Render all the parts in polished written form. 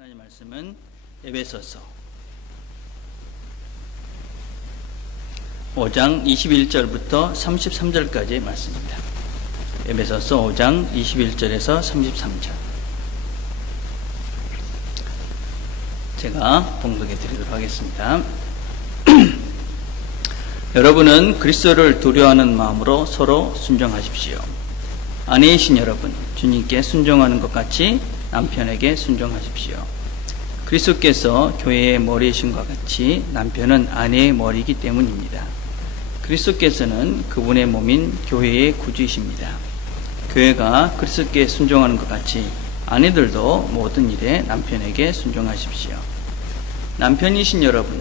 하나님 말씀은 에베소서 5장 21절부터 33절까지의 말씀입니다. 에베소서 5장 21절에서 33절. 제가 봉독해 드리도록 하겠습니다. 여러분은 그리스도를 두려워하는 마음으로 서로 순종하십시오. 아내이신 여러분, 주님께 순종하는 것 같이 남편에게 순종하십시오. 그리스도께서 교회의 머리이신 것 같이 남편은 아내의 머리이기 때문입니다. 그리스도께서는 그분의 몸인 교회의 구주이십니다. 교회가 그리스도께 순종하는 것 같이 아내들도 모든 일에 남편에게 순종하십시오. 남편이신 여러분,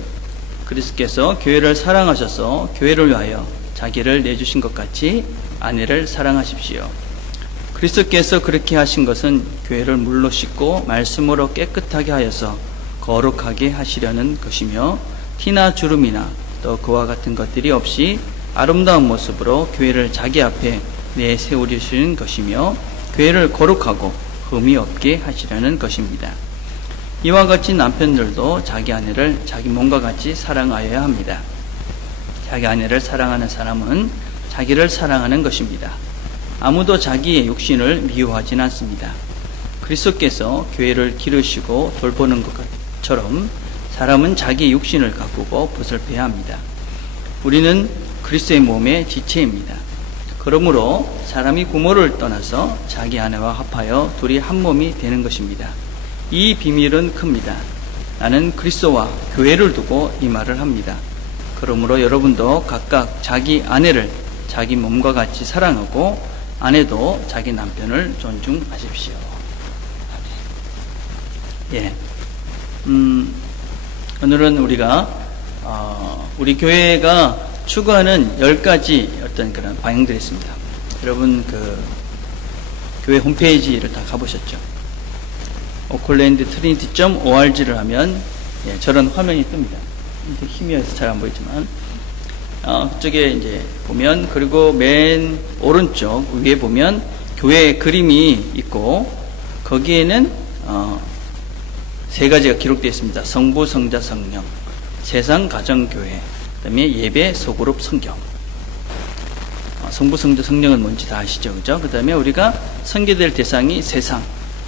그리스도께서 교회를 사랑하셔서 교회를 위하여 자기를 내주신 것 같이 아내를 사랑하십시오. 그리스도께서 그렇게 하신 것은 교회를 물로 씻고 말씀으로 깨끗하게 하여서 거룩하게 하시려는 것이며, 티나 주름이나 또 그와 같은 것들이 없이 아름다운 모습으로 교회를 자기 앞에 내세우려시는 것이며, 교회를 거룩하고 흠이 없게 하시려는 것입니다. 이와 같이 남편들도 자기 아내를 자기 몸과 같이 사랑하여야 합니다. 자기 아내를 사랑하는 사람은 자기를 사랑하는 것입니다. 아무도 자기의 육신을 미워하진 않습니다. 그리스도께서 교회를 기르시고 돌보는 것처럼 사람은 자기의 육신을 가꾸고 보살펴야 합니다. 우리는 그리스도의 몸의 지체입니다. 그러므로 사람이 부모를 떠나서 자기 아내와 합하여 둘이 한 몸이 되는 것입니다. 이 비밀은 큽니다. 나는 그리스도와 교회를 두고 이 말을 합니다. 그러므로 여러분도 각각 자기 아내를 자기 몸과 같이 사랑하고 아내도 자기 남편을 존중하십시오. 예. 오늘은 우리가 우리 교회가 추구하는 10가지 어떤 그런 방향들이 있습니다. 여러분 그 교회 홈페이지를 다 가보셨죠? oakland-trinity.org를 하면 저런 화면이 뜹니다. 힘이 어서 잘 안 보이지만 그쪽에 이제 보면, 그리고 맨 오른쪽 위에 보면 교회 그림이 있고, 거기에는 세 가지가 기록되어 있습니다. 성부, 성자, 성령, 세상, 가정, 교회, 그 다음에 예배, 소그룹, 성경. 성부, 성자, 성령은 뭔지 다 아시죠? 그죠? 그 다음에 우리가 섬겨될 대상이 세상,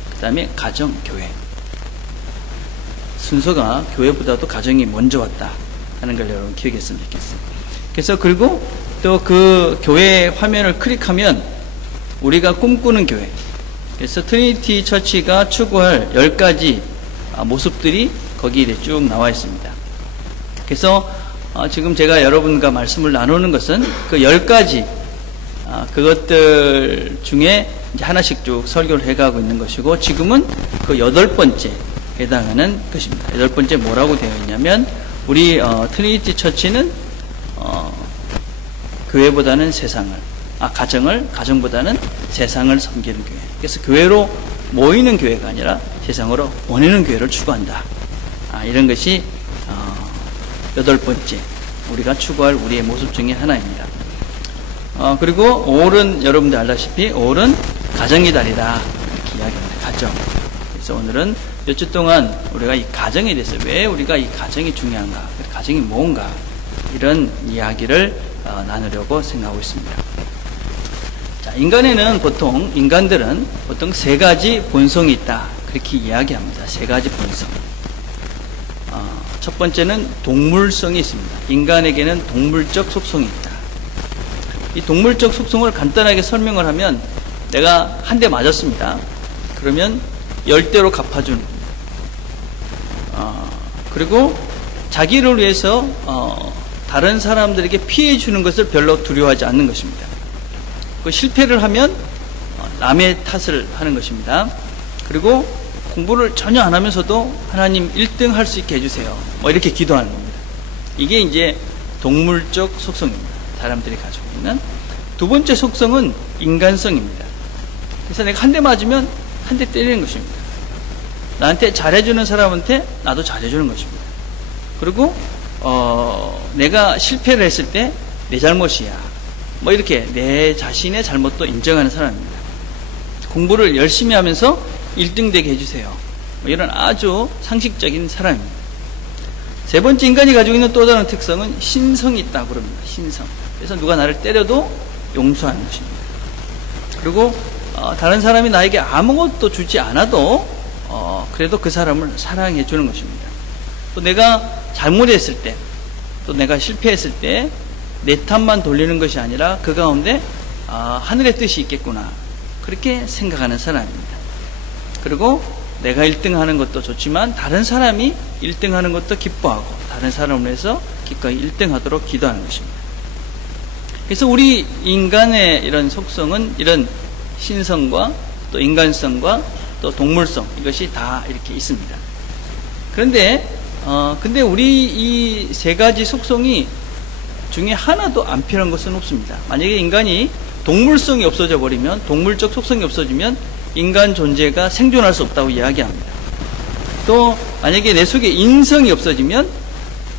그 다음에 가정, 교회. 순서가 교회보다도 가정이 먼저 왔다 하는 걸 여러분 기억했으면 좋겠습니다. 그래서 그리고 또 그 교회 화면을 클릭하면 우리가 꿈꾸는 교회, 그래서 트리니티 처치가 추구할 10가지 모습들이 거기에 쭉 나와 있습니다. 그래서 지금 제가 여러분과 말씀을 나누는 것은 그 10가지 그것들 중에 이제 하나씩 쭉 설교를 해가고 있는 것이고, 지금은 그 8번째 해당하는 것입니다. 8번째 뭐라고 되어 있냐면, 우리 트리니티 처치는 교회보다는 세상을, 가정보다는 세상을 섬기는 교회. 그래서 교회로 모이는 교회가 아니라 세상으로 보내는 교회를 추구한다. 이런 것이 8번째 우리가 추구할 우리의 모습 중에 하나입니다. 그리고 5월은 여러분들 알다시피 5월은 가정의 달이다 이렇게 이야기합니다. 가정. 그래서 오늘은 몇 주 동안 우리가 이 가정에 대해서, 왜 우리가 이 가정이 중요한가, 가정이 뭔가, 이런 이야기를 나누려고 생각하고 있습니다. 자, 인간들은 보통 3가지 본성이 있다 그렇게 이야기합니다. 3가지 본성. 첫 번째는 동물성이 있습니다. 인간에게는 동물적 속성이 있다. 이 동물적 속성을 간단하게 설명을 하면, 내가 한 대 맞았습니다. 그러면 10대로 갚아주는 겁니다. 그리고 자기를 위해서 다른 사람들에게 피해 주는 것을 별로 두려워하지 않는 것입니다. 그 실패를 하면 남의 탓을 하는 것입니다. 그리고 공부를 전혀 안 하면서도 하나님 1등 할 수 있게 해주세요, 이렇게 기도하는 겁니다. 이게 이제 동물적 속성입니다. 사람들이 가지고 있는. 두 번째 속성은 인간성입니다. 그래서 내가 한 대 맞으면 한 대 때리는 것입니다. 나한테 잘해주는 사람한테 나도 잘해주는 것입니다. 그리고 내가 실패를 했을 때 내 잘못이야, 이렇게 내 자신의 잘못도 인정하는 사람입니다. 공부를 열심히 하면서 1등 되게 해주세요, 뭐 이런 아주 상식적인 사람입니다. 세 번째, 인간이 가지고 있는 또 다른 특성은 신성이 있다고 그럽니다. 신성. 그래서 누가 나를 때려도 용서하는 것입니다. 그리고 다른 사람이 나에게 아무것도 주지 않아도 그래도 그 사람을 사랑해 주는 것입니다. 또 내가 잘못했을 때, 또 내가 실패했을 때 내 탓만 돌리는 것이 아니라 그 가운데 하늘의 뜻이 있겠구나, 그렇게 생각하는 사람입니다. 그리고 내가 1등하는 것도 좋지만 다른 사람이 1등하는 것도 기뻐하고 다른 사람을 위해서 기꺼이 1등하도록 기도하는 것입니다. 그래서 우리 인간의 이런 속성은 이런 신성과 또 인간성과 또 동물성, 이것이 다 이렇게 있습니다. 그런데 우리 이 세 가지 속성이 중에 하나도 안 필요한 것은 없습니다. 만약에 인간이 동물성이 없어져 버리면, 동물적 속성이 없어지면 인간 존재가 생존할 수 없다고 이야기합니다. 또 만약에 내 속에 인성이 없어지면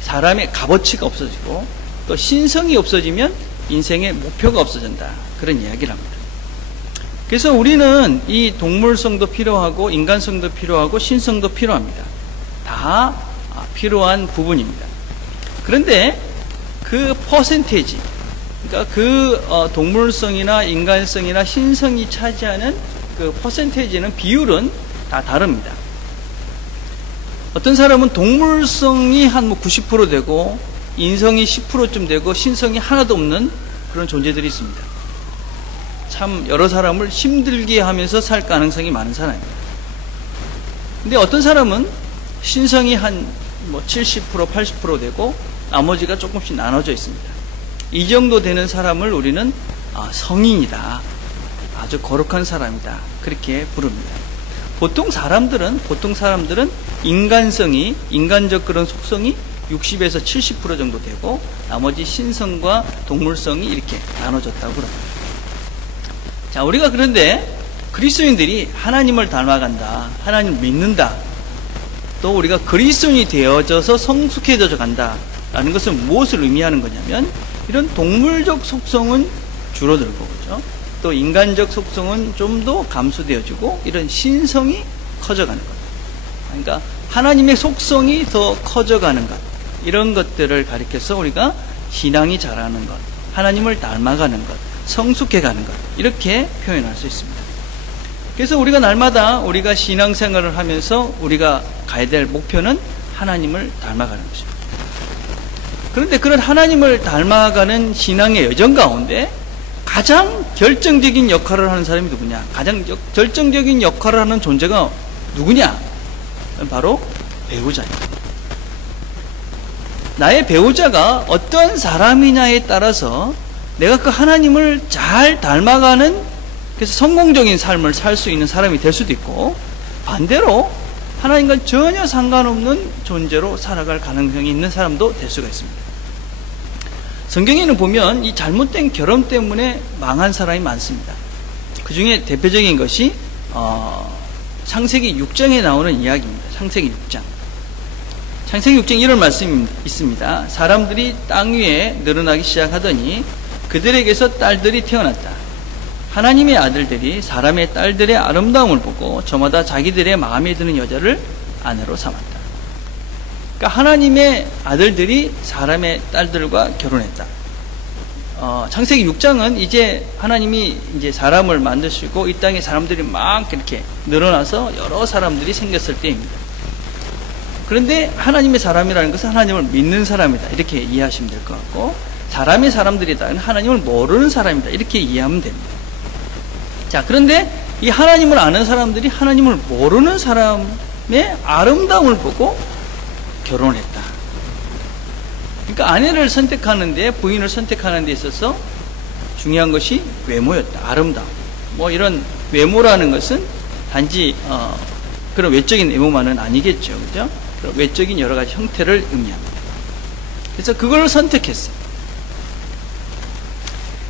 사람의 값어치가 없어지고, 또 신성이 없어지면 인생의 목표가 없어진다, 그런 이야기를 합니다. 그래서 우리는 이 동물성도 필요하고 인간성도 필요하고 신성도 필요합니다. 다 필요한 부분입니다. 그런데 그 퍼센테이지, 그러니까 그 동물성이나 인간성이나 신성이 차지하는 그 퍼센테이지는, 비율은 다 다릅니다. 어떤 사람은 동물성이 한 90% 되고 인성이 10%쯤 되고 신성이 하나도 없는 그런 존재들이 있습니다. 참 여러 사람을 힘들게 하면서 살 가능성이 많은 사람입니다. 근데 어떤 사람은 신성이 한 70%, 80% 되고 나머지가 조금씩 나눠져 있습니다. 이 정도 되는 사람을 우리는 성인이다, 아주 거룩한 사람이다, 그렇게 부릅니다. 보통 사람들은 인간성이, 인간적 그런 속성이 60에서 70% 정도 되고 나머지 신성과 동물성이 이렇게 나눠졌다고 그럽니다. 자, 우리가 그런데 그리스도인들이 하나님을 닮아간다, 하나님을 믿는다, 또 우리가 그리스도인이 되어져서 성숙해져 간다 라는 것은 무엇을 의미하는 거냐면, 이런 동물적 속성은 줄어들고, 그죠? 또 인간적 속성은 좀 더 감소되어지고 이런 신성이 커져가는 것, 그러니까 하나님의 속성이 더 커져가는 것, 이런 것들을 가리켜서 우리가 신앙이 자라는 것, 하나님을 닮아가는 것, 성숙해가는 것, 이렇게 표현할 수 있습니다. 그래서 우리가 날마다 우리가 신앙생활을 하면서 우리가 가야 될 목표는 하나님을 닮아가는 것입니다. 그런데 그런 하나님을 닮아가는 신앙의 여정 가운데 가장 결정적인 역할을 하는 사람이 누구냐? 가장 결정적인 역할을 하는 존재가 누구냐? 바로 배우자입니다. 나의 배우자가 어떤 사람이냐에 따라서 내가 그 하나님을 잘 닮아가는, 그래서 성공적인 삶을 살 수 있는 사람이 될 수도 있고, 반대로 하나님과 전혀 상관없는 존재로 살아갈 가능성이 있는 사람도 될 수가 있습니다. 성경에는 보면 이 잘못된 결혼 때문에 망한 사람이 많습니다. 그 중에 대표적인 것이 창세기 6장에 나오는 이야기입니다. 창세기 6장. 창세기 6장 이런 말씀이 있습니다. 사람들이 땅 위에 늘어나기 시작하더니 그들에게서 딸들이 태어났다. 하나님의 아들들이 사람의 딸들의 아름다움을 보고 저마다 자기들의 마음에 드는 여자를 아내로 삼았다. 그러니까 하나님의 아들들이 사람의 딸들과 결혼했다. 창세기 6장은 이제 하나님이 이제 사람을 만드시고 이 땅에 사람들이 막 이렇게 늘어나서 여러 사람들이 생겼을 때입니다. 그런데 하나님의 사람이라는 것은 하나님을 믿는 사람이다, 이렇게 이해하시면 될 것 같고, 사람의 사람들이다, 하나님을 모르는 사람이다, 이렇게 이해하면 됩니다. 자, 그런데 이 하나님을 아는 사람들이 하나님을 모르는 사람의 아름다움을 보고 결혼을 했다. 그러니까 아내를 선택하는데, 부인을 선택하는 데 있어서 중요한 것이 외모였다, 아름다움. 뭐 이런 외모라는 것은 단지 그런 외적인 외모만은 아니겠죠, 그죠? 그런 외적인 여러 가지 형태를 의미합니다. 그래서 그걸 선택했어요.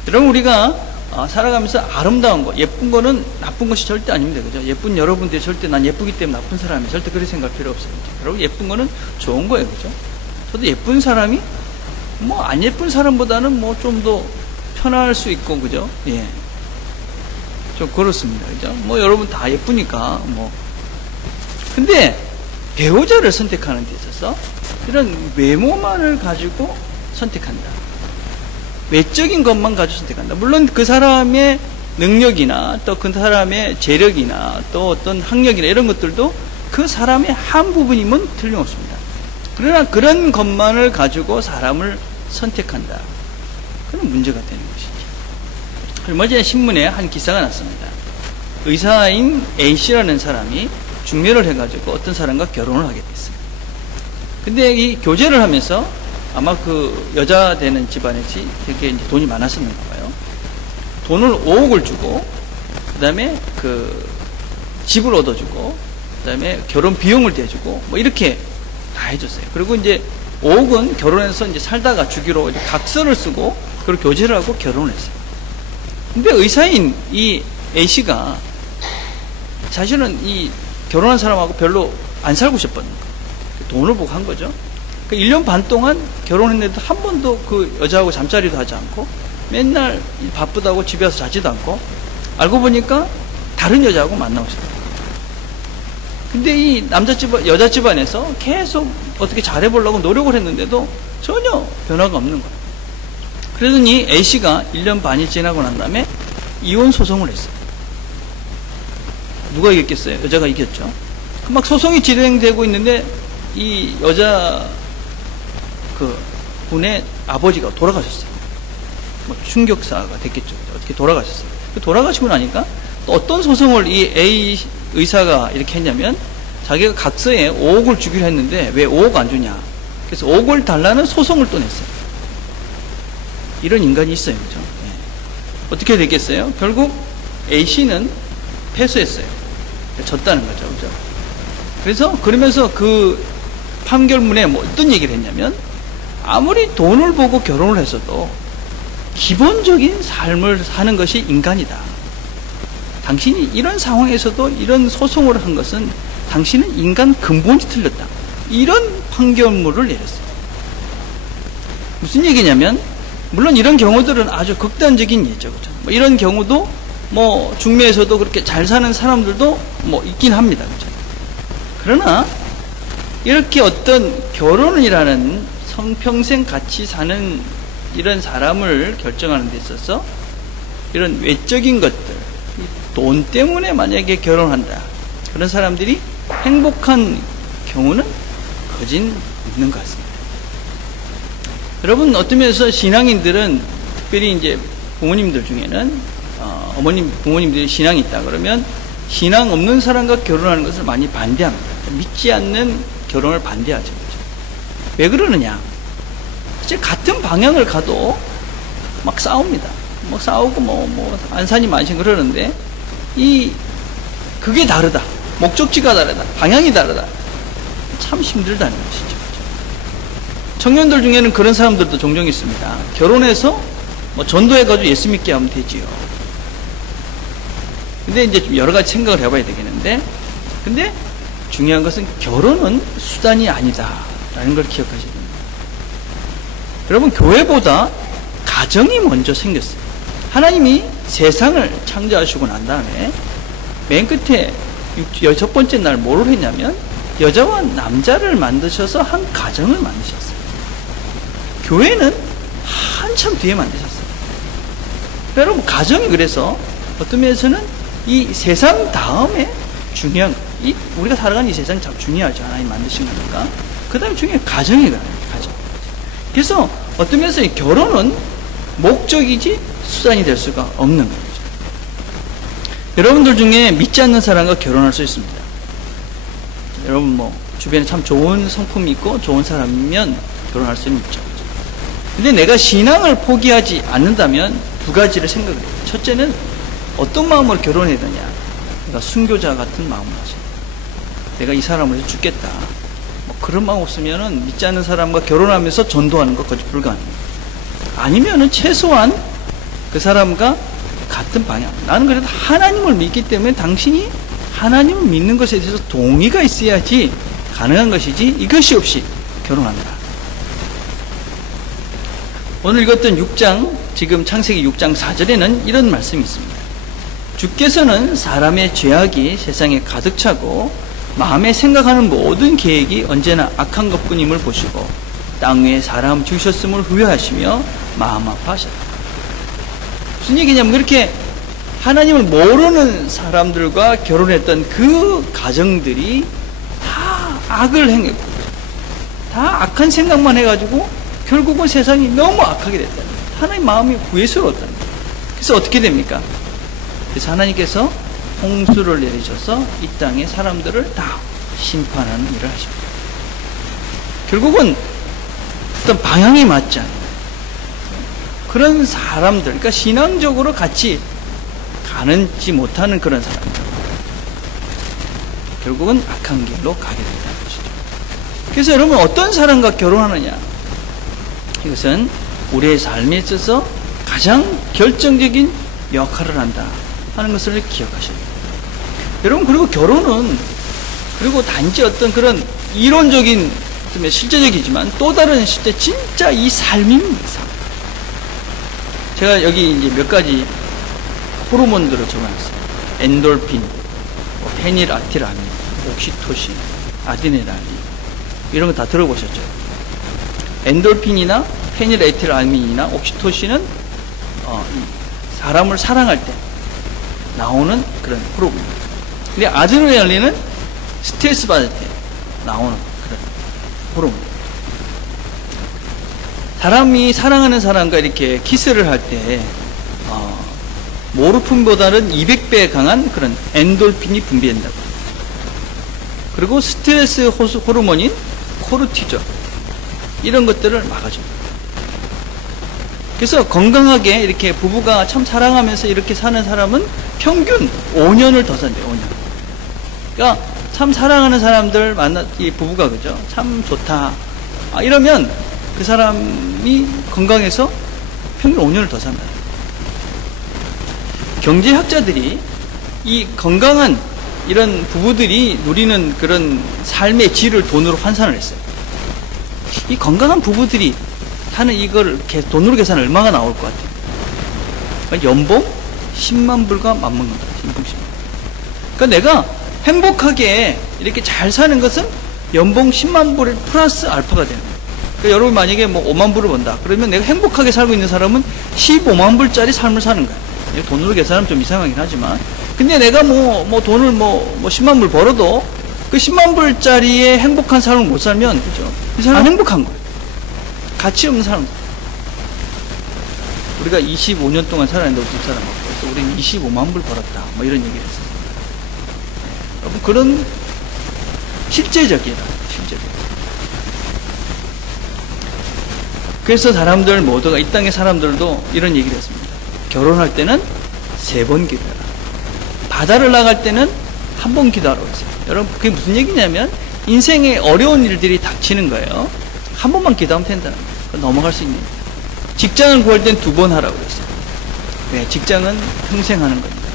여러분, 우리가 살아가면서 아름다운 거, 예쁜 거는 나쁜 것이 절대 아닙니다, 그죠? 예쁜 여러분들이 절대 난 예쁘기 때문에 나쁜 사람이 절대 그렇게 생각할 필요 없어요. 여러분, 예쁜 거는 좋은 거예요, 그죠? 저도 예쁜 사람이 뭐 안 예쁜 사람보다는 뭐 좀 더 편할 수 있고, 그죠? 예, 좀 그렇습니다, 그죠? 뭐 여러분 다 예쁘니까 뭐 근데 배우자를 선택하는 데 있어서 이런 외모만을 가지고 선택한다. 외적인 것만 가지고 선택한다. 물론 그 사람의 능력이나 또 그 사람의 재력이나 또 어떤 학력이나 이런 것들도 그 사람의 한 부분이면 틀림없습니다. 그러나 그런 것만을 가지고 사람을 선택한다. 그런 문제가 되는 것이죠. 얼마 전에 신문에 한 기사가 났습니다. 의사인 A씨라는 사람이 중매를 해가지고 어떤 사람과 결혼을 하게 됐어요. 근데 이 교제를 하면서 아마 그 여자 되는 집안이지 되게 이제 돈이 많았었는가 봐요. 돈을 5억을 주고, 그 다음에 그 집을 얻어주고, 그 다음에 결혼 비용을 대주고, 뭐 이렇게 다 해줬어요. 그리고 이제 5억은 결혼해서 이제 살다가 주기로 이제 각서를 쓰고, 그리고 교제를 하고 결혼을 했어요. 근데 의사인 이 A씨가 사실은 이 결혼한 사람하고 별로 안 살고 싶었는 거예요. 돈을 보고 한 거죠. 1년 반 동안 결혼했는데도 한 번도 그 여자하고 잠자리도 하지 않고 맨날 바쁘다고 집에 와서 자지도 않고 알고 보니까 다른 여자하고 만나고 있어요. 근데 이 여자 집안에서 계속 어떻게 잘해보려고 노력을 했는데도 전혀 변화가 없는 거예요. 그러더니 A씨가 1년 반이 지나고 난 다음에 이혼 소송을 했어요. 누가 이겼겠어요? 여자가 이겼죠. 막 소송이 진행되고 있는데 이 여자 그 분의 아버지가 돌아가셨어요. 뭐 충격사가 됐겠죠. 어떻게 돌아가셨어요. 돌아가시고 나니까 또 어떤 소송을 이 A 의사가 이렇게 했냐면 자기가 각서에 5억을 주기로 했는데 왜 5억 안 주냐. 그래서 5억을 달라는 소송을 또 냈어요. 이런 인간이 있어요. 그죠? 네. 어떻게 됐겠어요? 결국 A씨는 패소했어요. 졌다는 거죠. 그죠? 그래서 그러면서 그 판결문에 뭐 어떤 얘기를 했냐면 아무리 돈을 보고 결혼을 했어도 기본적인 삶을 사는 것이 인간이다. 당신이 이런 상황에서도 이런 소송을 한 것은 당신은 인간 근본이 틀렸다. 이런 판결문을 내렸어요. 무슨 얘기냐면 물론 이런 경우들은 아주 극단적인 예죠. 그렇죠? 뭐 이런 경우도 뭐 중매에서도 그렇게 잘 사는 사람들도 뭐 있긴 합니다. 그렇죠? 그러나 이렇게 어떤 결혼이라는 성평생 같이 사는 이런 사람을 결정하는 데 있어서 이런 외적인 것들, 돈 때문에 만약에 결혼한다. 그런 사람들이 행복한 경우는 거진 없는 것 같습니다. 여러분, 어떤 면에서 신앙인들은 특별히 이제 부모님들 중에는 부모님들이 신앙이 있다 그러면 신앙 없는 사람과 결혼하는 것을 많이 반대합니다. 믿지 않는 결혼을 반대하죠. 그렇죠? 왜 그러느냐? 사실 같은 방향을 가도 막 싸웁니다. 뭐 싸우고 안산이 만신 그러는데 그게 다르다. 목적지가 다르다. 방향이 다르다. 참 힘들다는 것이죠. 그렇죠? 청년들 중에는 그런 사람들도 종종 있습니다. 결혼해서 뭐 전도해가지고 예수 믿게 하면 되지요. 근데 이제 좀 여러 가지 생각을 해봐야 되겠는데, 근데 중요한 것은 결혼은 수단이 아니다. 라는 걸 기억하셔야 됩니다. 여러분, 교회보다 가정이 먼저 생겼어요. 하나님이 세상을 창조하시고 난 다음에 맨 끝에 첫 번째 날 뭘 했냐면 여자와 남자를 만드셔서 한 가정을 만드셨어요. 교회는 한참 뒤에 만드셨어요. 여러분, 가정이 그래서 어떤 면에서는 이 세상 다음에 중요한 우리가 살아가는 이 세상이 참 중요하죠. 하나님 만드신 거니까. 그 다음에 중요한 가정이거든요. 가정. 그래서 어떤 면에서 이 결혼은 목적이지 수단이 될 수가 없는 거죠. 여러분들 중에 믿지 않는 사람과 결혼할 수 있습니다. 여러분 주변에 참 좋은 성품이 있고 좋은 사람이면 결혼할 수는 있죠. 근데 내가 신앙을 포기하지 않는다면 두 가지를 생각을 해요. 첫째는 어떤 마음으로 결혼해야 되냐. 내가 순교자 같은 마음을 하죠. 내가 이 사람을 위해서 죽겠다. 그런 마음 없으면은 믿지 않는 사람과 결혼하면서 전도하는 것 거의 불가능해요. 아니면은 최소한 그 사람과 같은 방향. 나는 그래도 하나님을 믿기 때문에 당신이 하나님을 믿는 것에 대해서 동의가 있어야지 가능한 것이지 이것이 없이 결혼한다. 오늘 읽었던 6장, 지금 창세기 6장 4절에는 이런 말씀이 있습니다. 주께서는 사람의 죄악이 세상에 가득 차고 마음에 생각하는 모든 계획이 언제나 악한 것뿐임을 보시고 땅 위에 사람 지으셨음을 후회하시며 마음 아파하셨다. 무슨 얘기냐면 그렇게 하나님을 모르는 사람들과 결혼했던 그 가정들이 다 악을 행했고 다 악한 생각만 해가지고 결국은 세상이 너무 악하게 됐다는 거예요. 하나님 마음이 후회스러웠다는 거예요. 그래서 어떻게 됩니까? 그래서 하나님께서 홍수를 내리셔서 이 땅의 사람들을 다 심판하는 일을 하십니다. 결국은 어떤 방향이 맞지 않는 그런 사람들, 그러니까 신앙적으로 같이 가는지 못하는 그런 사람들, 결국은 악한 길로 가게 된다는 것이죠. 그래서 여러분 어떤 사람과 결혼하느냐, 이것은 우리의 삶에 있어서 가장 결정적인 역할을 한다 하는 것을 기억하셔야 됩니다. 여러분, 그리고 결혼은 그리고 단지 어떤 그런 이론적인, 실제적이지만 또 다른 실제 진짜 이 삶입니다. 삶. 제가 여기 이제 몇 가지 호르몬들을 적어놨어요. 엔돌핀, 페닐아틸아민, 옥시토신, 아드레날린, 이런 거 다 들어보셨죠? 엔돌핀이나 페닐에틸아민이나 옥시토신은 사람을 사랑할 때 나오는 그런 호르몬입니다. 근데 아드레날린은 스트레스 받을 때 나오는 그런 호르몬입니다. 사람이 사랑하는 사람과 이렇게 키스를 할 때 모르핀보다는 200배 강한 그런 엔돌핀이 분비된다고 합니다. 그리고 스트레스 호르몬인 코르티졸, 이런 것들을 막아줍니다. 그래서 건강하게 이렇게 부부가 참 사랑하면서 이렇게 사는 사람은 평균 5년을 더 산대요. 5년. 그러니까 참 사랑하는 사람들 이 부부가 그죠? 참 좋다. 이러면 그 사람이 건강해서 평균 5년을 더 산다. 경제학자들이 이 건강한 이런 부부들이 누리는 그런 삶의 질을 돈으로 환산을 했어요. 이 건강한 부부들이 하는 이걸 돈으로 계산하면 얼마가 나올 것 같아요? 그러니까 연봉 10만 불과 맞먹는 거예요. 연봉 10만 불. 그러니까 내가 행복하게 이렇게 잘 사는 것은 연봉 10만 불 플러스 알파가 되는 거예요. 그러니까 여러분 만약에 뭐 5만 불을 번다. 그러면 내가 행복하게 살고 있는 사람은 15만 불짜리 삶을 사는 거예요. 돈으로 계산하면 좀 이상하긴 하지만, 근데 내가 돈을 10만 불 벌어도 그 10만 불짜리의 행복한 삶을 못 살면, 그죠? 이 사람 안 행복한 거예요. 가치 없는 사람. 우리가 25년 동안 살았는데 어떤 사람, 그래서 우리는 25만 불 벌었다. 뭐 이런 얘기를 했어요. 여러분, 그런 실제적이다. 실제적. 그래서 사람들 모두가, 이 땅의 사람들도 이런 얘기를 했습니다. 결혼할 때는 3번 기도해라. 바다를 나갈 때는 1번 기도하라고 했어요. 여러분, 그게 무슨 얘기냐면 인생에 어려운 일들이 닥치는 거예요. 한 번만 기도하면 된다는 거예요. 넘어갈 수 있는 거예요. 직장을 구할 땐 2번 하라고 했어요. 왜? 직장은 평생 하는 겁니다.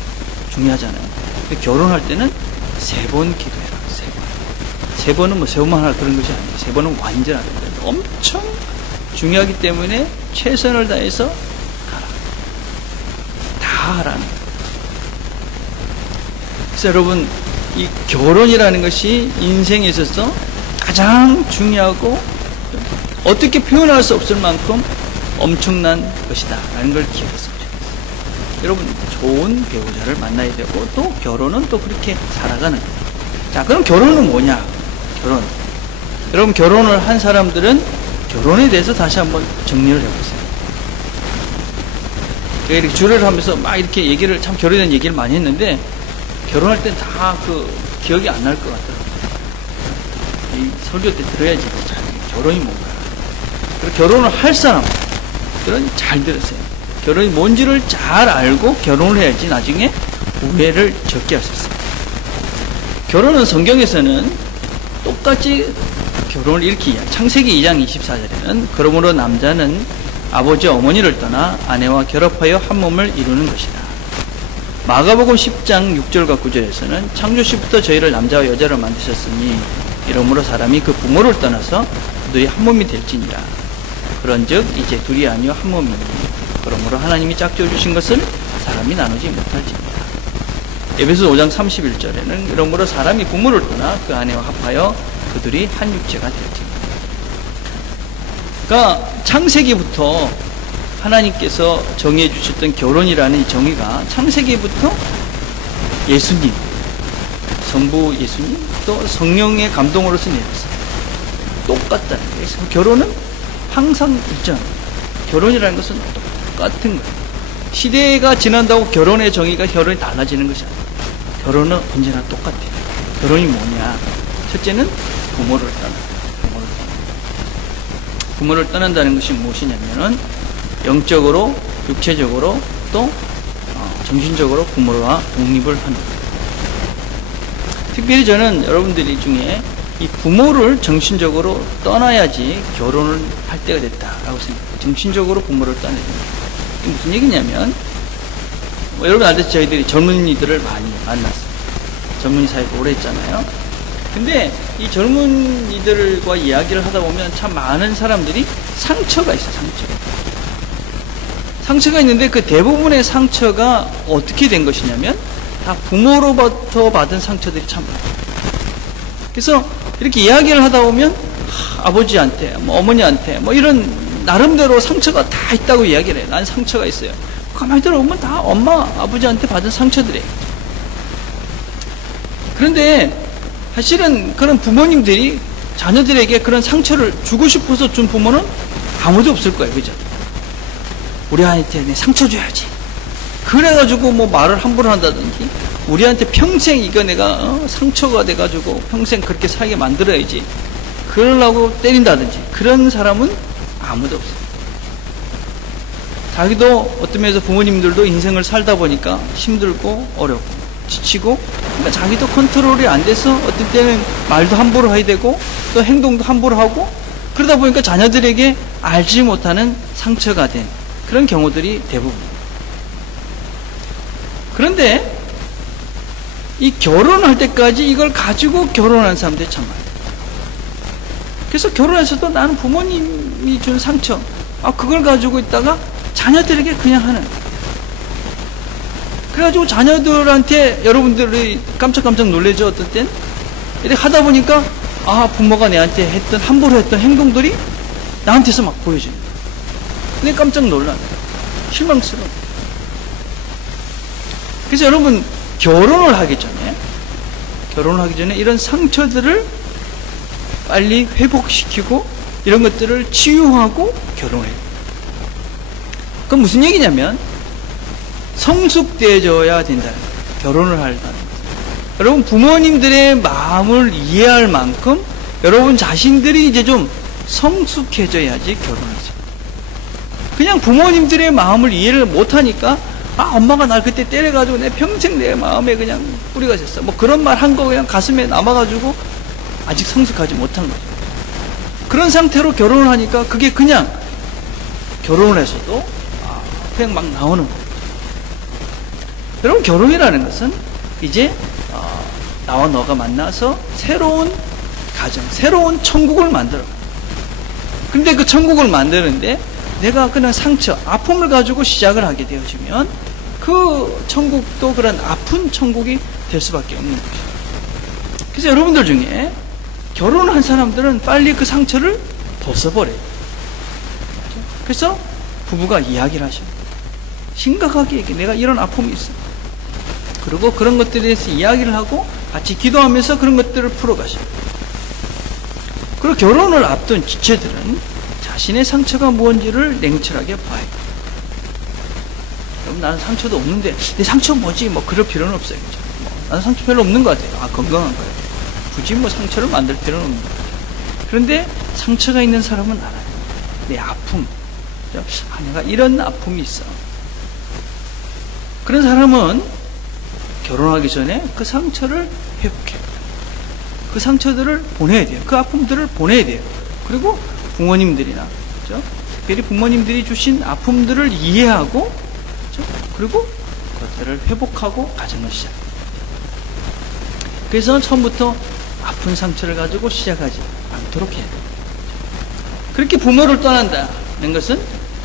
중요하잖아요. 근데 결혼할 때는 3번 기도해라. 3번. 3번은 뭐 3번만 하라 그런 것이 아니에요. 3번은 완전하다. 엄청 중요하기 때문에 최선을 다해서 하라는 거예요. 그래서 여러분, 이 결혼이라는 것이 인생에 있어서 가장 중요하고 어떻게 표현할 수 없을 만큼 엄청난 것이다 라는 걸 기억했으면 좋겠어요. 여러분, 좋은 배우자를 만나야 되고 또 결혼은 또 그렇게 살아가는 거예요. 자, 그럼 결혼은 뭐냐? 결혼. 여러분, 결혼을 한 사람들은 결혼에 대해서 다시 한번 정리를 해보세요. 이렇게 주례를 하면서 막 이렇게 얘기를, 참 결혼에 대한 얘기를 많이 했는데, 결혼할 땐 다 기억이 안 날 것 같더라고요. 이 설교 때 들어야지, 참, 결혼이 뭔가. 그리고 결혼을 할 사람들은 잘 들으세요. 결혼이 뭔지를 잘 알고 결혼을 해야지 나중에 후회를 적게 할 수 있습니다. 결혼은 성경에서는 똑같이 결혼을 이렇게 이야기해요. 창세기 2장 24절에는 그러므로 남자는 아버지 어머니를 떠나 아내와 결합하여 한 몸을 이루는 것이다. 마가복음 10장 6절과 9절에서는 창조시부터 저희를 남자와 여자를 만드셨으니 이러므로 사람이 그 부모를 떠나서 그들이 한 몸이 될지니라. 그런즉 이제 둘이 아니요 한 몸이니 그러므로 하나님이 짝지어 주신 것을 사람이 나누지 못할지니라. 에베소 5장 31절에는 그러므로 사람이 부모를 떠나 그 아내와 합하여 그들이 한 육체가 될지. 그러니까 창세기부터 하나님께서 정해 주셨던 결혼이라는 이 정의가 창세기부터 예수님, 성부 예수님, 또 성령의 감동으로서 내렸어요. 똑같다는 거예요. 그래서 결혼은 항상 있잖아요. 결혼이라는 것은 똑같은 거예요. 시대가 지난다고 결혼의 정의가 결혼이 달라지는 것이 아니에요. 결혼은 언제나 똑같아요. 결혼이 뭐냐? 첫째는 부모를 떠난다. 부모를 떠난다는 것이 무엇이냐면은 영적으로, 육체적으로, 또 정신적으로 부모와 독립을 하는 거예요. 특별히 저는 여러분들이 중에 이 부모를 정신적으로 떠나야지 결혼을 할 때가 됐다라고 생각해요. 정신적으로 부모를 떠나야 됩니다. 이게 무슨 얘기냐면, 여러분 알듯이 저희들이 젊은이들을 많이 만났어요. 젊은이 사회에 오래 했잖아요. 근데 이 젊은이들과 이야기를 하다 보면 참 많은 사람들이 상처가 있어요. 상처가 있는데 그 대부분의 상처가 어떻게 된 것이냐면 다 부모로부터 받은 상처들이 참 많아요. 그래서 이렇게 이야기를 하다 보면 아버지한테, 어머니한테 이런 나름대로 상처가 다 있다고 이야기를 해요. 난 상처가 있어요. 가만히 들어보면 다 엄마, 아버지한테 받은 상처들이에요. 그런데 사실은 그런 부모님들이 자녀들에게 그런 상처를 주고 싶어서 준 부모는 아무도 없을 거예요. 그죠? 우리 아이한테 내 상처 줘야지. 그래가지고 말을 함부로 한다든지, 우리한테 평생 이거 내가 상처가 돼가지고 평생 그렇게 살게 만들어야지. 그러려고 때린다든지, 그런 사람은 아무도 없어요. 자기도 어떤 면에서 부모님들도 인생을 살다 보니까 힘들고 어렵고 지치고, 그러니까 자기도 컨트롤이 안 돼서 어떤 때는 말도 함부로 해야 되고 또 행동도 함부로 하고, 그러다 보니까 자녀들에게 알지 못하는 상처가 된 그런 경우들이 대부분입니다. 그런데 이 결혼할 때까지 이걸 가지고 결혼하는 사람들이 참 많아요. 그래서 결혼해서도 나는 부모님이 준 상처, 그걸 가지고 있다가 자녀들에게 그냥 하는. 그래가지고 자녀들한테 여러분들이 깜짝깜짝 놀래죠. 어떤 땐 이렇게 하다 보니까 부모가 내한테 했던 함부로 했던 행동들이 나한테서 막 보여집니다. 근데 깜짝 놀라요. 실망스러워. 그래서 여러분 결혼을 하기 전에 이런 상처들을 빨리 회복시키고 이런 것들을 치유하고 결혼해요. 그건 무슨 얘기냐면 성숙되어져야 된다는 거예요. 결혼을 한다는 거예요. 여러분 부모님들의 마음을 이해할 만큼 여러분 자신들이 이제 좀 성숙해져야지 결혼하죠. 그냥 부모님들의 마음을 이해를 못하니까 엄마가 날 그때 때려가지고 내 평생 내 마음에 그냥 뿌리가 졌어. 그런 말 한 거 그냥 가슴에 남아가지고 아직 성숙하지 못한 거죠. 그런 상태로 결혼을 하니까 그게 그냥 결혼을 해서도 그냥 막 나오는 거예요. 여러분 결혼이라는 것은 이제 나와 너가 만나서 새로운 가정, 새로운 천국을 만들어가요. 근데 그 천국을 만드는데 내가 그냥 상처, 아픔을 가지고 시작을 하게 되어지면 그 천국도 그런 아픈 천국이 될 수밖에 없는 것이죠. 그래서 여러분들 중에 결혼한 사람들은 빨리 그 상처를 벗어버려요. 그래서 부부가 이야기를 하셔요. 심각하게 내가 이런 아픔이 있어. 그리고 그런 것들에 대해서 이야기를 하고 같이 기도하면서 그런 것들을 풀어가셔요. 그리고 결혼을 앞둔 지체들은 자신의 상처가 무엇인지를 냉철하게 봐야 돼요. 그럼 나는 상처도 없는데 내 상처 뭐지? 그럴 필요는 없어요. 그죠? 나는 상처 별로 없는 것 같아요. 건강한 거예요. 굳이 상처를 만들 필요는 없는 것 같아요. 그런데 상처가 있는 사람은 알아요. 내 아픔. 내가 이런 아픔이 있어. 그런 사람은 결혼하기 전에 그 상처를 회복해요. 그 상처들을 보내야 돼요. 그 아픔들을 보내야 돼요. 그리고 부모님들이나, 그렇죠? 특별히 부모님들이 주신 아픔들을 이해하고, 그렇죠? 그리고 그것들을 회복하고 가정을 시작해요. 그래서 처음부터 아픈 상처를 가지고 시작하지 않도록 해야 돼요. 그렇게 부모를 떠난다는 것은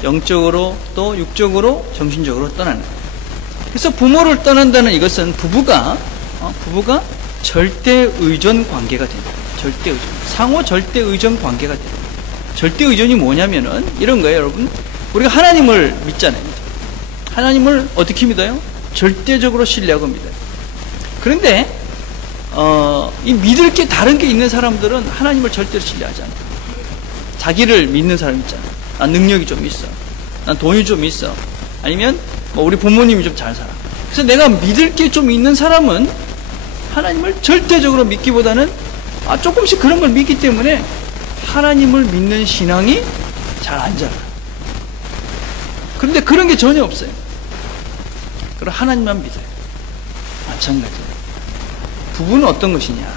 영적으로 또 육적으로 정신적으로 떠나는 거예요. 그래서 부모를 떠난다는 이것은 부부가 절대 의존 관계가 된다. 절대 의존. 상호 절대 의존 관계가 된다. 절대 의존이 뭐냐면은 이런 거예요, 여러분. 우리가 하나님을 믿잖아요. 하나님을 어떻게 믿어요? 절대적으로 신뢰하고 믿어요. 그런데 이 믿을 게 다른 게 있는 사람들은 하나님을 절대로 신뢰하지 않아요. 자기를 믿는 사람 있잖아요. 난 능력이 좀 있어. 난 돈이 좀 있어. 아니면 뭐 우리 부모님이 좀 잘 살아. 그래서 내가 믿을 게 좀 있는 사람은 하나님을 절대적으로 믿기보다는 조금씩 그런 걸 믿기 때문에 하나님을 믿는 신앙이 잘 안 자라요. 그런데 그런 게 전혀 없어요. 그럼 하나님만 믿어요. 마찬가지예요. 부부는 어떤 것이냐?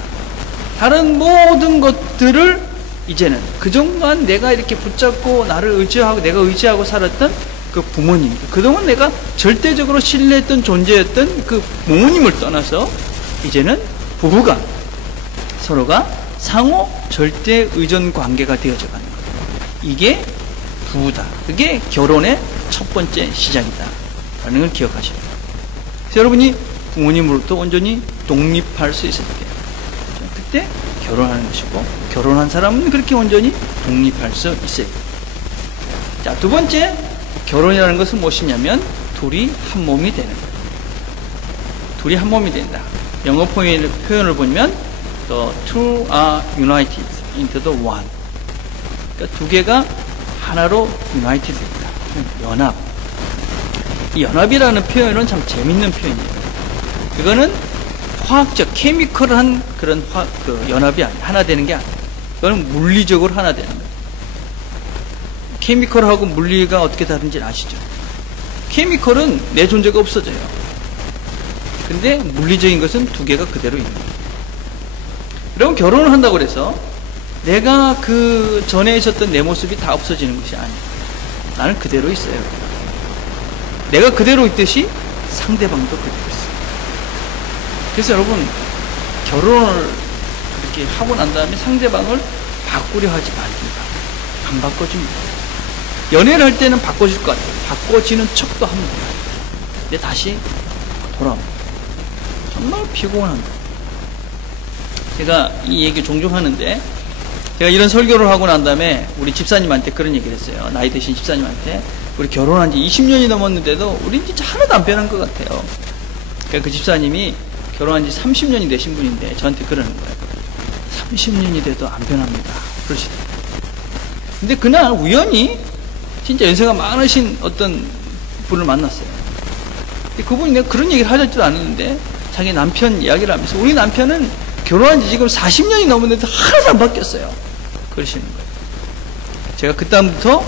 다른 모든 것들을 이제는 그동안 내가 이렇게 붙잡고 나를 의지하고 내가 의지하고 살았던 그 부모님, 그동안 내가 절대적으로 신뢰했던 존재였던 그 부모님을 떠나서 이제는 부부가 서로가 상호 절대 의존 관계가 되어져 가는 거예요. 이게 부부다. 그게 결혼의 첫 번째 시작이다. 라는 걸 기억하셔야 돼요. 그래서 여러분이 부모님으로부터 온전히 독립할 수 있을 때, 그때 결혼하는 것이고, 결혼한 사람은 그렇게 온전히 독립할 수 있어요. 자, 두 번째, 결혼이라는 것은 무엇이냐면, 둘이 한 몸이 되는 거예요. 둘이 한 몸이 된다. 영어 표현을 보면, The two are united into the one. 그러니까 두 개가 하나로 united 된다. 연합. 이 연합이라는 표현은 참 재밌는 표현이에요. 이거는 화학적, 케미컬한 그런 연합이 아니에요. 하나 되는 게 아니에요. 이거는 물리적으로 하나 되는 거예요. 케미컬하고 물리가 어떻게 다른지 아시죠? 케미컬은 내 존재가 없어져요. 근데 물리적인 것은 두 개가 그대로 있는 거예요. 여러분, 결혼을 한다고 해서 내가 그 전에 있었던 내 모습이 다 없어지는 것이 아니에요. 나는 그대로 있어요. 내가 그대로 있듯이 상대방도 그대로 있어요. 그래서 여러분, 결혼을 이렇게 하고 난 다음에 상대방을 바꾸려 하지 말기가. 안 바꿔줍니다. 연애를 할 때는 바꿔줄 것 같아요. 바꿔지는 척도 합니다. 근데 다시 돌아옵니다. 정말 피곤합니다. 제가 이 얘기 종종 하는데, 제가 이런 설교를 하고 난 다음에 우리 집사님한테 그런 얘기를 했어요. 나이 드신 집사님한테. 우리 결혼한 지 20년이 넘었는데도 우린 진짜 하나도 안 변한 것 같아요. 그러니까 그 집사님이 결혼한 지 30년이 되신 분인데 저한테 그러는 거예요. 30년이 돼도 안 변합니다. 그러시더라고요. 근데 그날 우연히 진짜 연세가 많으신 어떤 분을 만났어요. 근데 그분이 내가 그런 얘기를 하실 줄 아는데 자기 남편 이야기를 하면서 우리 남편은 결혼한 지 지금 40년이 넘었는데 하나도 안 바뀌었어요. 그러시는 거예요. 제가 그다음부터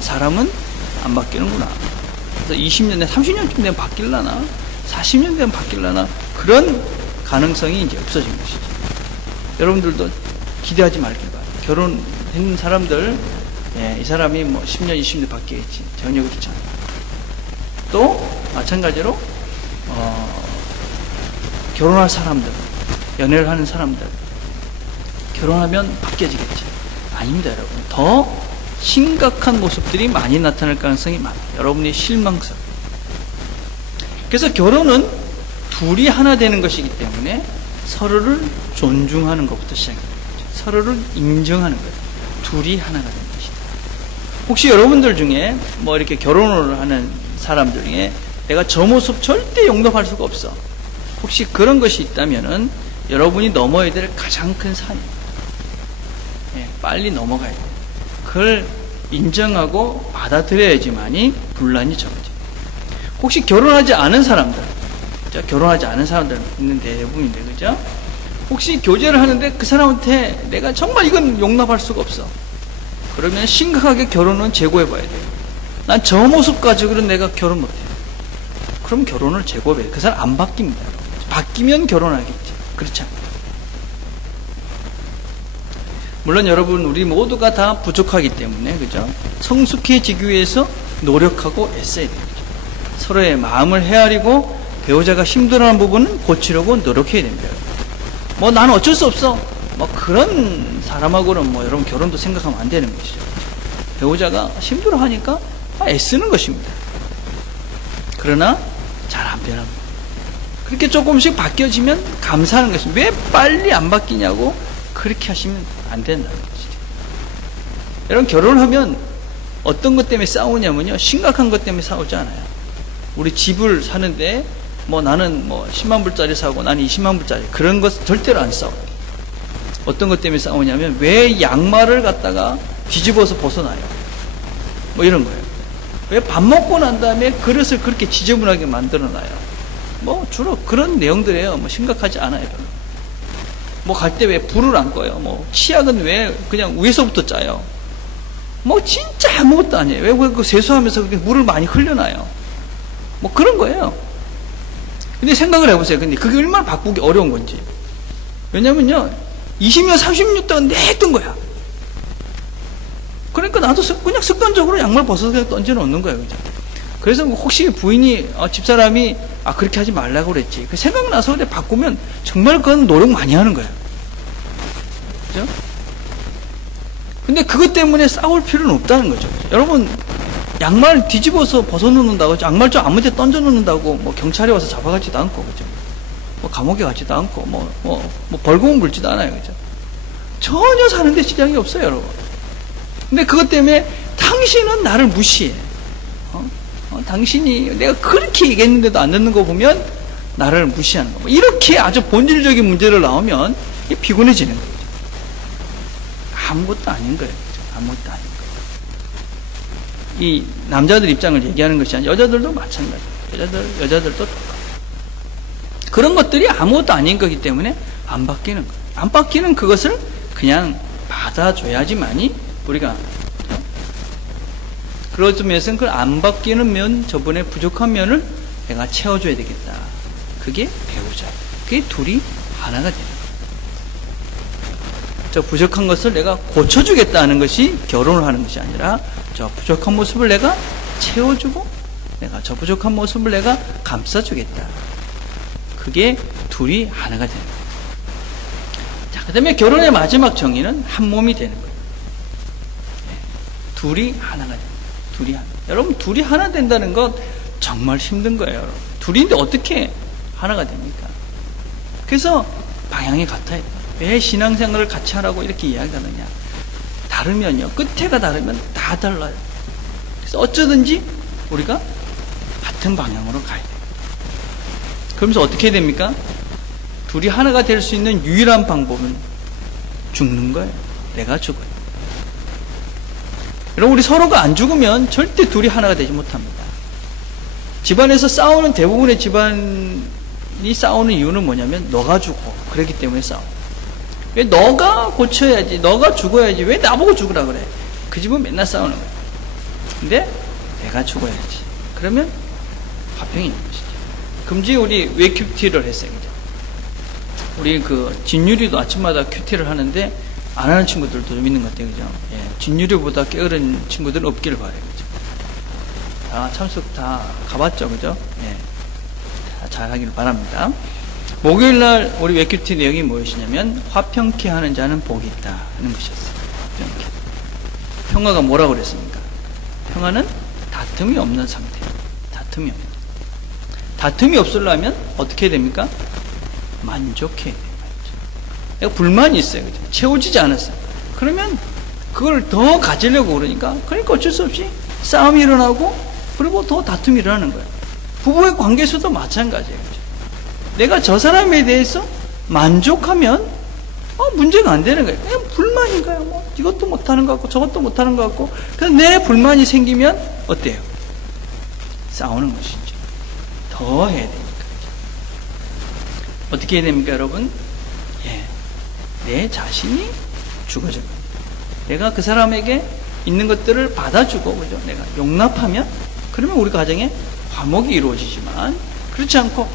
사람은 안 바뀌는구나. 그래서 20년, 30년쯤 되면 바뀔라나? 40년 되면 바뀔라나? 그런 가능성이 이제 없어진 것이죠. 여러분들도 기대하지 말길 바라요. 결혼했는 사람들, 이 사람이 뭐 10년, 20년 바뀌겠지. 전혀 그렇지 않아요. 또, 마찬가지로, 결혼할 사람들, 연애를 하는 사람들, 결혼하면 바뀌어지겠지. 아닙니다, 여러분. 더 심각한 모습들이 많이 나타날 가능성이 많아요. 여러분이 실망스러워요. 그래서 결혼은 둘이 하나 되는 것이기 때문에 서로를 존중하는 것부터 시작해요. 서로를 인정하는 거예요. 둘이 하나가 되는 것이다. 혹시 여러분들 중에 뭐 이렇게 결혼을 하는 사람들 중에 내가 저 모습 절대 용납할 수가 없어. 혹시 그런 것이 있다면은 여러분이 넘어야 될 가장 큰 산이에요. 빨리 넘어가야 돼요. 그걸 인정하고 받아들여야지만이 분란이 적어져요. 혹시 결혼하지 않은 사람들, 그죠? 결혼하지 않은 사람들 있는 대부분인데, 그죠? 혹시 교제를 하는데 그 사람한테 내가 정말 이건 용납할 수가 없어. 그러면 심각하게 결혼은 재고해봐야 돼요. 난 저 모습 가지고는 내가 결혼 못해요. 그럼 결혼을 재고해봐야 돼요. 그 사람 안 바뀝니다. 바뀌면 결혼하겠지. 그렇지 않아요. 물론 여러분, 우리 모두가 다 부족하기 때문에, 그죠? 성숙해지기 위해서 노력하고 애써야 돼요. 서로의 마음을 헤아리고 배우자가 힘들어하는 부분은 고치려고 노력해야 됩니다. 뭐 나는 어쩔 수 없어. 뭐 그런 사람하고는 뭐 여러분 결혼도 생각하면 안 되는 것이죠. 배우자가 힘들어하니까 애쓰는 것입니다. 그러나 잘 안 변합니다. 그렇게 조금씩 바뀌어지면 감사하는 것입니다. 왜 빨리 안 바뀌냐고 그렇게 하시면 안 된다는 것이죠. 여러분, 결혼을 하면 어떤 것 때문에 싸우냐면요, 심각한 것 때문에 싸우지 않아요. 우리 집을 사는데 뭐 나는 뭐 10만 불짜리 사고 나는 20만 불짜리, 그런 것 절대로 안 싸워요. 어떤 것 때문에 싸우냐면 왜 양말을 갖다가 뒤집어서 벗어나요? 뭐 이런 거예요. 왜 밥 먹고 난 다음에 그릇을 그렇게 지저분하게 만들어놔요? 뭐 주로 그런 내용들이에요. 뭐 심각하지 않아요. 뭐 갈 때 왜 불을 안 꺼요? 뭐 치약은 왜 그냥 위에서부터 짜요? 뭐 진짜 아무것도 아니에요. 왜 그 세수하면서 그렇게 물을 많이 흘려놔요? 뭐 그런 거예요. 근데 생각을 해보세요. 근데 그게 얼마나 바꾸기 어려운 건지. 왜냐면요, 20년, 30년 동안 냈던 거야. 그러니까 나도 그냥 습관적으로 양말 벗어서 그냥 던져놓는 거예요. 그죠? 그래서 혹시 부인이, 집사람이, 그렇게 하지 말라고 그랬지. 그 생각나서 근데 바꾸면 정말 그건 노력 많이 하는 거예요. 그죠? 근데 그것 때문에 싸울 필요는 없다는 거죠. 여러분, 양말 뒤집어서 벗어놓는다고, 양말 좀 아무 데 던져놓는다고, 뭐 경찰에 와서 잡아가지도 않고, 그죠? 뭐 감옥에 가지도 않고, 뭐 벌금은 물지도 않아요. 그죠? 전혀 사는데 지장이 없어요, 여러분. 근데 그것 때문에 당신은 나를 무시해. 당신이 내가 그렇게 얘기했는데도 안 듣는 거 보면 나를 무시하는 거. 이렇게 아주 본질적인 문제를 나오면 피곤해지는 거죠. 아무것도 아닌 거예요. 그죠? 아무것도 아닌 거예요. 이 남자들 입장을 얘기하는 것이 아니라 여자들도 마찬가지예요. 여자들도 똑같아요. 그런 것들이 아무것도 아닌 거기 때문에 안 바뀌는 거예요. 안 바뀌는 그것을 그냥 받아줘야지만이 우리가, 그러면서 그걸 안 바뀌는 면, 저번에 부족한 면을 내가 채워줘야 되겠다. 그게 배우자. 그게 둘이 하나가 되는 거예요. 저 부족한 것을 내가 고쳐주겠다는 것이 결혼을 하는 것이 아니라 저 부족한 모습을 내가 채워주고 내가 저 부족한 모습을 내가 감싸주겠다. 그게 둘이 하나가 되는 거예요. 자, 그 다음에 결혼의 마지막 정의는 한 몸이 되는 거예요. 둘이 하나가 됩니다. 둘이 하나. 여러분, 둘이 하나 된다는 건 정말 힘든 거예요. 여러분. 둘인데 어떻게 하나가 됩니까? 그래서 방향이 같아요. 왜 신앙생활을 같이 하라고 이렇게 이야기하느냐? 다르면요, 끝에가 다르면 다 달라요. 그래서 어쩌든지 우리가 같은 방향으로 가야 돼요. 그러면서 어떻게 됩니까? 둘이 하나가 될 수 있는 유일한 방법은 죽는 거예요. 내가 죽어요. 여러분, 우리 서로가 안 죽으면 절대 둘이 하나가 되지 못합니다. 집안에서 싸우는 대부분의 집안이 싸우는 이유는 뭐냐면 너가 죽어. 그렇기 때문에 싸워. 왜 너가 고쳐야지, 너가 죽어야지, 왜 나보고 죽으라 그래? 그 집은 맨날 싸우는 거예요. 근데 내가 죽어야지. 그러면 화평이 있는 것이죠. 금주에 우리 왜 큐티를 했어요? 그죠? 우리 진유리도 아침마다 큐티를 하는데 안 하는 친구들도 좀 있는 것 같아요. 그죠? 예, 진유리보다 게으른 친구들은 없기를 바라요. 그죠? 다 참석 다 가봤죠. 그죠? 예. 잘 하기를 바랍니다. 목요일날 우리 웨큐티 내용이 무엇이냐면 화평케 하는 자는 복이 있다 하는 것이었어요. 화평케. 평화가 뭐라고 그랬습니까? 평화는 다툼이 없는 상태예요. 다툼이 없는. 다툼이 없으려면 어떻게 해야 됩니까? 만족해야 돼요. 내가 불만이 있어요. 그죠? 채워지지 않았어요. 그러면 그걸 더 가지려고 그러니까 어쩔 수 없이 싸움이 일어나고 그리고 더 다툼이 일어나는 거예요. 부부의 관계에서도 마찬가지예요. 그죠? 내가 저 사람에 대해서 만족하면 문제가 안 되는 거예요. 그냥 불만인 거예요. 뭐 이것도 못하는 것 같고 저것도 못하는 것 같고 그래서 내 불만이 생기면 어때요? 싸우는 것이죠. 더 해야 되니까. 어떻게 해야 됩니까, 여러분? 내 자신이 죽어져요. 내가 그 사람에게 있는 것들을 받아주고, 그죠? 내가 용납하면, 그러면 우리 가정에 화목이 이루어지지만, 그렇지 않고,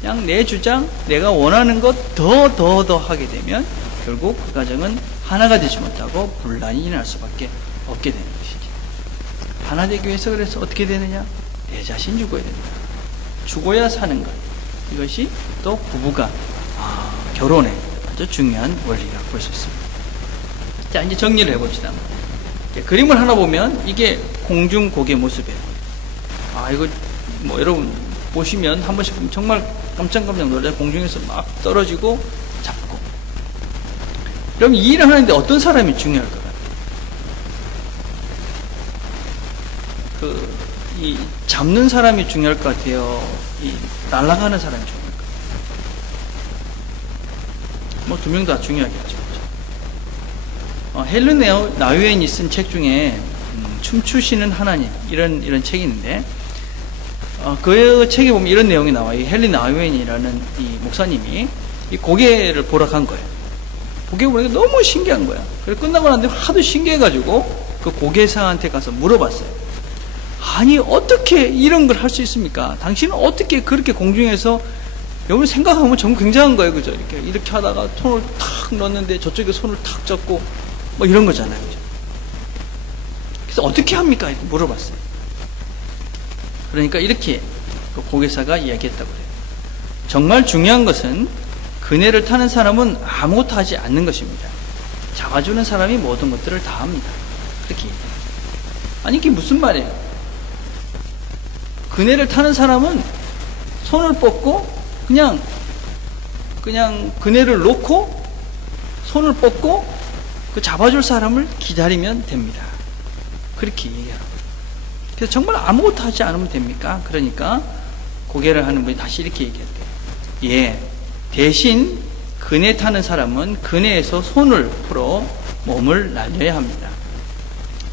그냥 내 주장, 내가 원하는 것 더 하게 되면, 결국 그 가정은 하나가 되지 못하고 분란이 일어날 수밖에 없게 되는 것이죠. 하나 되기 위해서 그래서 어떻게 되느냐? 내 자신 죽어야 된다. 죽어야 사는 것. 이것이 또 부부가, 결혼에 아주 중요한 원리라고 볼 수 있습니다. 자, 이제 정리를 해봅시다. 그림을 하나 보면 이게 공중고개 모습이에요. 이거 뭐 여러분 보시면 한 번씩 보면 정말 깜짝깜짝 놀라요. 공중에서 막 떨어지고 잡고. 그럼 이 일을 하는데 어떤 사람이 중요할 것 같아요? 이 잡는 사람이 중요할 것 같아요? 이 날아가는 사람이 중요할 것 같아요? 뭐 두 명 다 중요하게 하죠. 헬렌 나우엔이 쓴 책 중에 춤추시는 하나님 이런 책이 있는데 그 책에 보면 이런 내용이 나와요. 이 헬렌 나우엔이라는 이 목사님이 이 고개를 보러 간 거예요. 고개 보니까 너무 신기한 거야. 그래서 끝나고 났는데 하도 신기해가지고 그 고개사한테 가서 물어봤어요. 아니 어떻게 이런 걸 할 수 있습니까? 당신은 어떻게 그렇게 공중에서 여러분 생각하면 정말 굉장한 거예요. 그죠? 이렇게 하다가 손을 탁 넣었는데 저쪽에 손을 탁 잡고 뭐 이런 거잖아요. 그죠? 그래서 어떻게 합니까? 이렇게 물어봤어요. 그러니까 이렇게 그 고개사가 이야기했다고 그래요. 정말 중요한 것은 그네를 타는 사람은 아무것도 하지 않는 것입니다. 잡아주는 사람이 모든 것들을 다 합니다. 그렇게 얘기해요. 아니 이게 무슨 말이에요? 그네를 타는 사람은 손을 뻗고 그냥 그네를 놓고 손을 뻗고 그 잡아줄 사람을 기다리면 됩니다. 그렇게 얘기하라고. 그래서 정말 아무것도 하지 않으면 됩니까? 그러니까 고개를 하는 분이 다시 이렇게 얘기했대요. 예, 대신 그네 타는 사람은 그네에서 손을 풀어 몸을 날려야 합니다.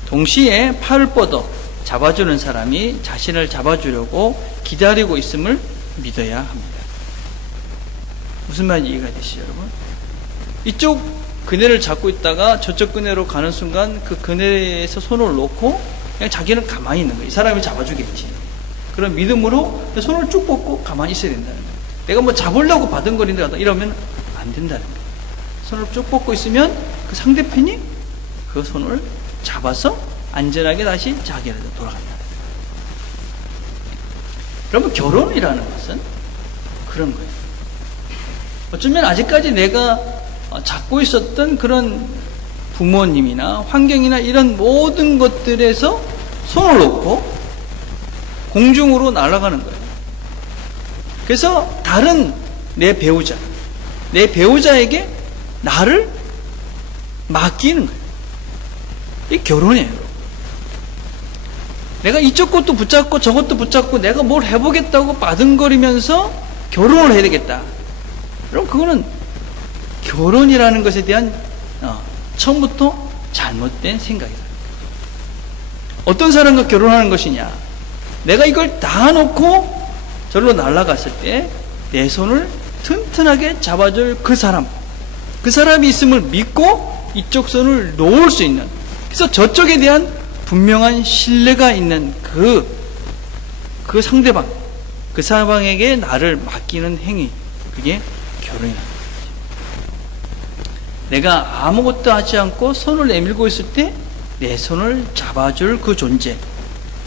동시에 팔을 뻗어 잡아주는 사람이 자신을 잡아주려고 기다리고 있음을 믿어야 합니다. 무슨 말인지 이해가 되시죠, 여러분? 이쪽 그네를 잡고 있다가 저쪽 그네로 가는 순간 그 그네에서 손을 놓고 그냥 자기는 가만히 있는 거예요. 이 사람이 잡아주겠지. 그런 믿음으로 손을 쭉 뻗고 가만히 있어야 된다는 거예요. 내가 뭐 잡으려고 바둥거린다 이러면 안 된다는 거예요. 손을 쭉 뻗고 있으면 그 상대편이 그 손을 잡아서 안전하게 다시 자기한테 돌아간다. 여러분 결혼이라는 것은 그런 거예요. 어쩌면 아직까지 내가 잡고 있었던 그런 부모님이나 환경이나 이런 모든 것들에서 손을 놓고 공중으로 날아가는 거예요. 그래서 다른 내 배우자에게 나를 맡기는 거예요. 이게 결혼이에요. 내가 이쪽 것도 붙잡고 저것도 붙잡고 내가 뭘 해보겠다고 바둥거리면서 결혼을 해야 되겠다. 여러분 그거는 결혼이라는 것에 대한 처음부터 잘못된 생각이다. 어떤 사람과 결혼하는 것이냐? 내가 이걸 다 놓고 절로 날아갔을 때 내 손을 튼튼하게 잡아줄 그 사람이 있음을 믿고 이쪽 손을 놓을 수 있는, 그래서 저쪽에 대한 분명한 신뢰가 있는 그 상대방, 그 사람에게 나를 맡기는 행위, 그게 결혼이라는 거죠. 내가 아무것도 하지 않고 손을 내밀고 있을 때 내 손을 잡아줄 그 존재,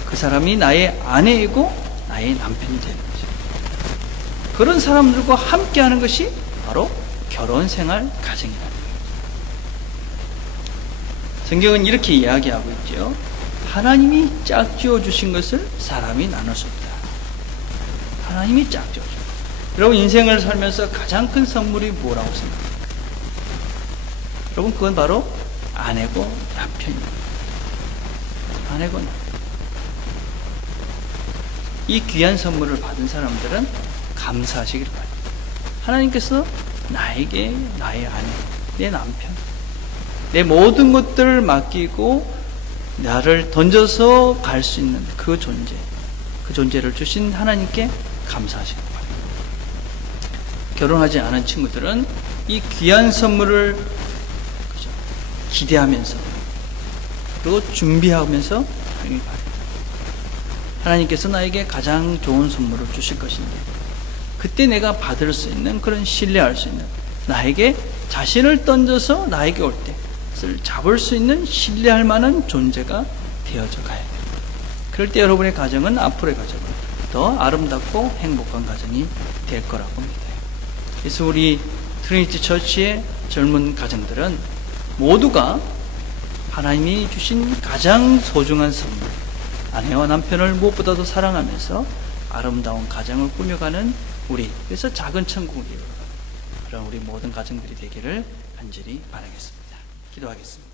그 사람이 나의 아내이고 나의 남편이 되는 거죠. 그런 사람들과 함께하는 것이 바로 결혼생활 가정이라는 거예요. 성경은 이렇게 이야기하고 있죠. 하나님이 짝지어 주신 것을 사람이 나눌 수 없다. 하나님이 짝지어 주신 것. 여러분 인생을 살면서 가장 큰 선물이 뭐라고 생각합니까? 여러분 그건 바로 아내고 남편입니다. 아내고 남편. 이 귀한 선물을 받은 사람들은 감사하시길 바랍니다. 하나님께서 나에게 나의 아내, 내 남편, 내 모든 것들을 맡기고 나를 던져서 갈 수 있는 그 존재를 주신 하나님께 감사하시길 바랍니다. 결혼하지 않은 친구들은 이 귀한 선물을 기대하면서 그리고 준비하면서 하길 바랍니다. 하나님께서 나에게 가장 좋은 선물을 주실 것인데 그때 내가 받을 수 있는, 그런 신뢰할 수 있는, 나에게 자신을 던져서 나에게 올 때 그것을 잡을 수 있는 신뢰할 만한 존재가 되어져 가야 돼요. 그럴 때 여러분의 가정은 앞으로의 가정은 더 아름답고 행복한 가정이 될 거라고 믿어요. 그래서 우리 트리니티 처치의 젊은 가정들은 모두가 하나님이 주신 가장 소중한 선물, 아내와 남편을 무엇보다도 사랑하면서 아름다운 가정을 꾸며가는 우리, 그래서 작은 천국을 이루어가는 그런 우리 모든 가정들이 되기를 간절히 바라겠습니다. 기도하겠습니다.